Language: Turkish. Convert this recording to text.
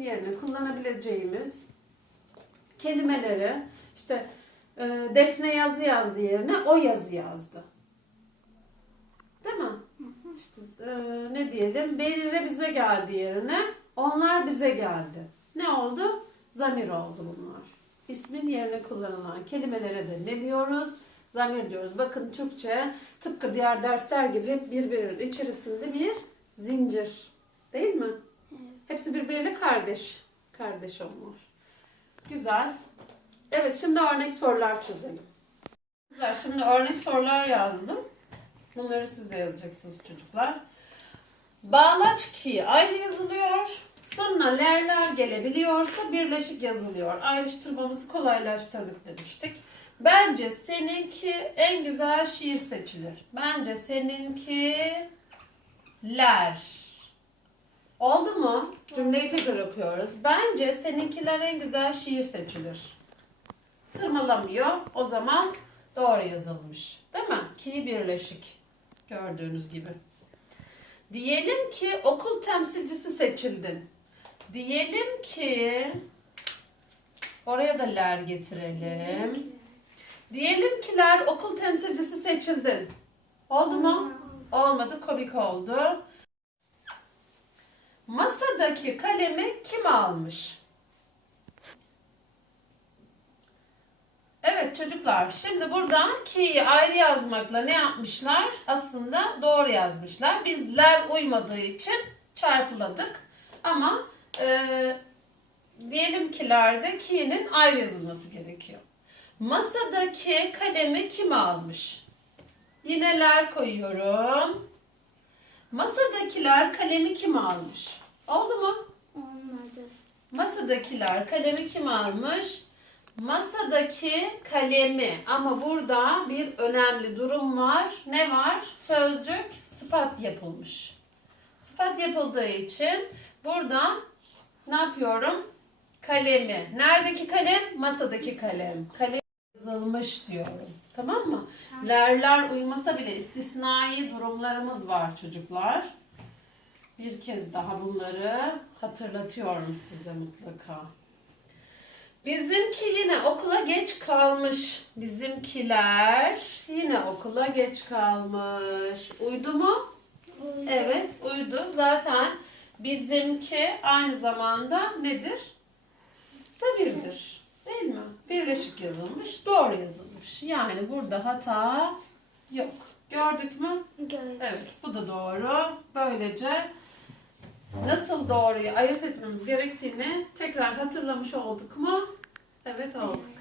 yerine kullanabileceğimiz kelimeleri işte e, Defne yazı yazdı yerine o yazı yazdı. Değil mi? İşte e, ne diyelim? Berire bize geldi yerine onlar bize geldi. Ne oldu? Zamir oldu bunlar. İsmin yerine kullanılan kelimelere de ne diyoruz? Zamir diyoruz. Bakın Türkçe tıpkı diğer dersler gibi hep birbirinin içerisinde bir zincir. Değil mi? Hepsi birbiriyle kardeş. Kardeş onlar. Güzel. Evet şimdi örnek sorular çözelim. Güzel. Şimdi örnek sorular yazdım. Bunları siz de yazacaksınız çocuklar. Bağlaç ki ayrı yazılıyor. Sonuna lerler gelebiliyorsa birleşik yazılıyor. Ayrıştırmamızı kolaylaştırdık demiştik. Bence seninki en güzel şiir seçilir. Bence seninki ler. Cümleyi tekrar okuyoruz. Bence seninkiler en güzel şiir seçilir. Tırmalamıyor. O zaman doğru yazılmış. Değil mi? Ki birleşik. Gördüğünüz gibi. Diyelim ki okul temsilcisi seçildin. Diyelim ki oraya da ler getirelim. Diyelim ki ler okul temsilcisi seçildin. Oldu mu? Olmadı. Komik oldu. Masadaki kalemi kim almış? Evet çocuklar şimdi burada ki'yi ayrı yazmakla ne yapmışlar? Aslında doğru yazmışlar. Bizler uymadığı için çarpıladık. Ama e, diyelim kilerde ki'nin ayrı yazılması gerekiyor. Masadaki kalemi kim almış? Yineler koyuyorum. Masadakiler kalemi kim almış? Oldu mu? Olmadı. Masadakiler kalemi kim almış? Masadaki kalemi ama burada bir önemli durum var. Ne var? Sözcük sıfat yapılmış. Sıfat yapıldığı için burada ne yapıyorum? Kalemi. Neredeki kalem? Masadaki kalem. Kalem yazılmış diyorum. Tamam mı? Lerler uymasa bile istisnai durumlarımız var çocuklar. Bir kez daha bunları hatırlatıyorum size mutlaka. Bizimki yine okula geç kalmış. Bizimkiler yine okula geç kalmış. Uydu mu? Evet, uydu. Zaten bizimki aynı zamanda nedir? Sabirdir. Değil mi? Birleşik yazılmış, doğru yazılmış. Yani burada hata yok. Gördük mü? Gördüm. Evet, bu da doğru. Böylece nasıl doğruyu ayırt etmemiz gerektiğini tekrar hatırlamış olduk mu? Evet olduk.